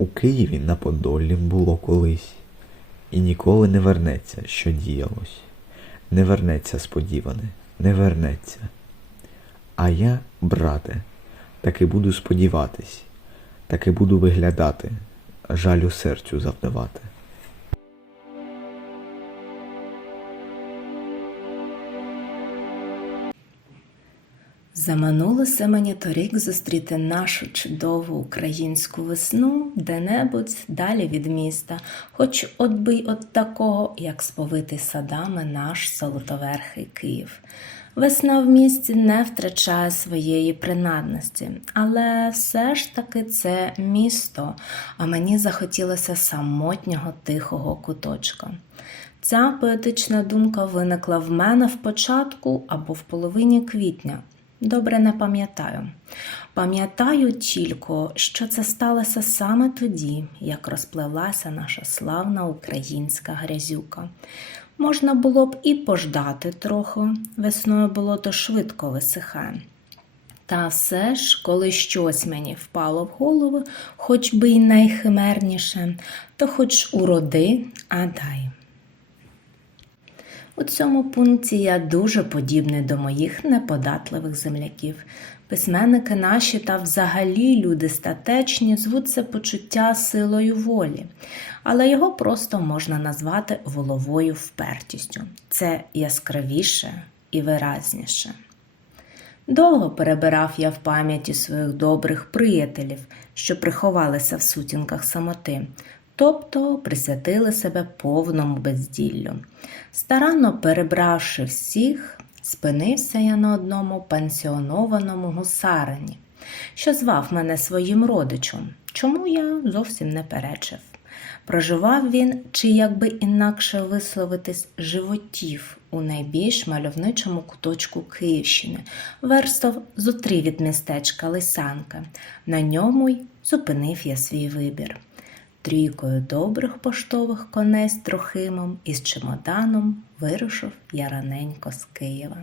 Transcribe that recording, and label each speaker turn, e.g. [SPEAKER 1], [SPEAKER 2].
[SPEAKER 1] У Києві на Подоллі було колись, і ніколи не вернеться, що діялось. Не вернеться сподіване, не вернеться. А я, брате, таки буду сподіватись, таки буду виглядати, жалю серцю завдавати.
[SPEAKER 2] Заманулося мені торік зустріти нашу чудову українську весну де-небудь далі від міста, хоч от би й от такого, як сповитий садами наш золотоверхий Київ. Весна в місті не втрачає своєї принадності, але все ж таки це місто, а мені захотілося самотнього тихого куточка. Ця поетична думка виникла в мене в початку або в половині квітня. Добре не пам'ятаю. Пам'ятаю тільки, що це сталося саме тоді, як розпливлася наша славна українська грязюка. Можна було б і пождати трохи, весною було то швидко висихає. Та все ж, коли щось мені впало в голову, хоч би й найхимерніше, то хоч уроди, а дай. У цьому пункті я дуже подібний до моїх неподатливих земляків. Письменники наші та взагалі люди статечні звуть це почуття силою волі, але його просто можна назвати воловою впертістю. Це яскравіше і виразніше. Довго перебирав я в пам'яті своїх добрих приятелів, що приховалися в сутінках самоти, тобто присвятили себе повному безділлю. Старанно перебравши всіх, спинився я на одному пенсіонованому гусарині, що звав мене своїм родичем, чому я зовсім не перечив. Проживав він, чи якби інакше висловитись, животів у найбільш мальовничому куточку Київщини, верстов зутри від містечка Лисанка. На ньому й зупинив я свій вибір. Трійкою добрих поштових коней з трохимом і з чемоданом вирушив я раненько з Києва.